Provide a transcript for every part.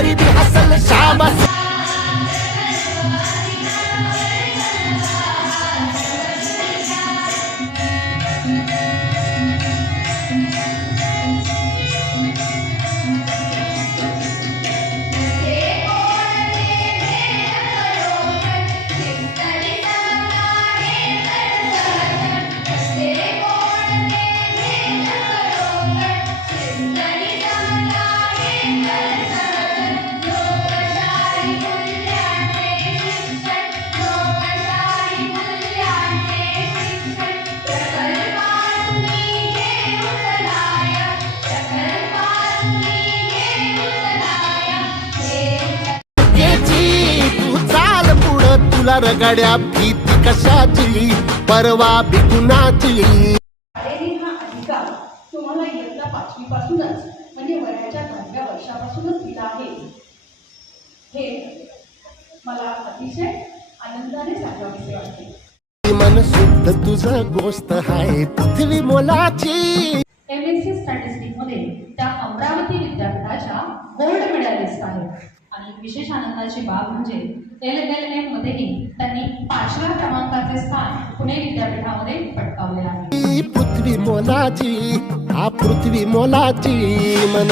الغريب يحصل الشعب. तुला रगड्या भीती कशाची? परवा तुम्हाला इयत्ता पाचवीपासूनच म्हणजे वयाच्या दहाव्या वर्षापासूनच दिला आहे. हे मला अतिशय आनंदाने सांगावेसे वाटते. मन शुद्ध तुझं गोष्ट आहे पृथ्वी मोलाची. एम एस सी स्टॅटिस्टिकमध्ये त्या अमरावती विद्यापीठाच्या गोल्ड मेडलिस्ट आहेत. आणि विशेष आनंदाची बाब म्हणजे एल एल एम मध्येही त्यांनी पाचव्या क्रमांकाचे स्थान पुणे विद्यापीठामध्ये पटकावले आहे. ही पृथ्वी मोलाची हा पृथ्वी मोलाची मन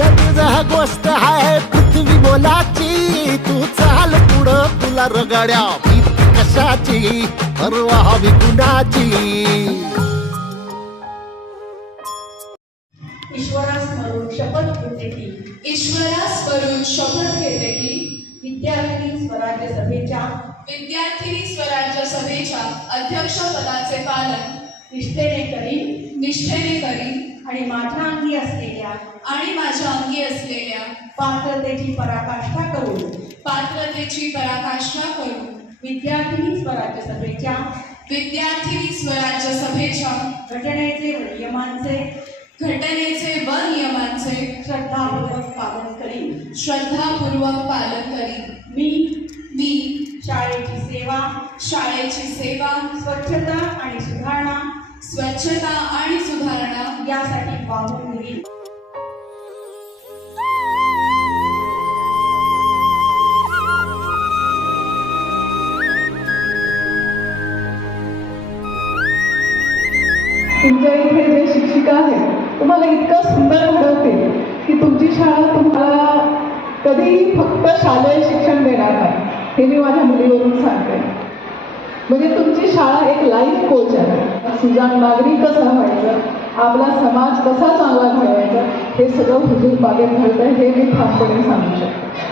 तुझं गोष्ट आहे पृथ्वी मोलाची. तू चाल पुढं तुला रगड्या भीती कशाची परवा विकुणाची ईश्वरासमोरून शपथ घेते की ईश्वरास वरून शपथ विद्यार्थी स्वराज्य सभेच्या विद्यार्थिनी स्वराज्य सभेच्या अध्यक्षपदाचे पालन निष्ठेने करीन. निष्ठेने करीन. आणि माझ्या अंगी असलेल्या आणि माझ्या अंगी असलेल्या पात्रतेची पराकाष्ठा करून पात्रतेची पराकाष्ठा करून विद्यार्थिनी स्वराज्य सभेच्या विद्यार्थिनी स्वराज्य सभेच्या घटनेचे व नियमांचे घटनेचे व नियमांचे श्रद्धापूर्वक पालन श्रद्धापूर्वक पालन करीन मी मी शाळेची सेवा शाळेची सेवा स्वच्छता आणि सुधारणा स्वच्छता आणि सुधारणा यासाठी वाहून घेईन तुमच्या इथे जे शिक्षिका आहेत तुम्हाला इतकं सुंदर घडवते की तुमची शाळा तुम्हाला कधीही फक्त शालेय शिक्षण देणार नाही. हे मी माझ्या मुलीवरून सांगते. म्हणजे तुमची शाळा एक लाईफ कोच आहे. सुजाण नागरिक कसं व्हायचं? आपला समाज कसा चांगला घडवायचा हे सगळं हुजूर बागेत घडतं हे मी ठामपणे सांगू शकते.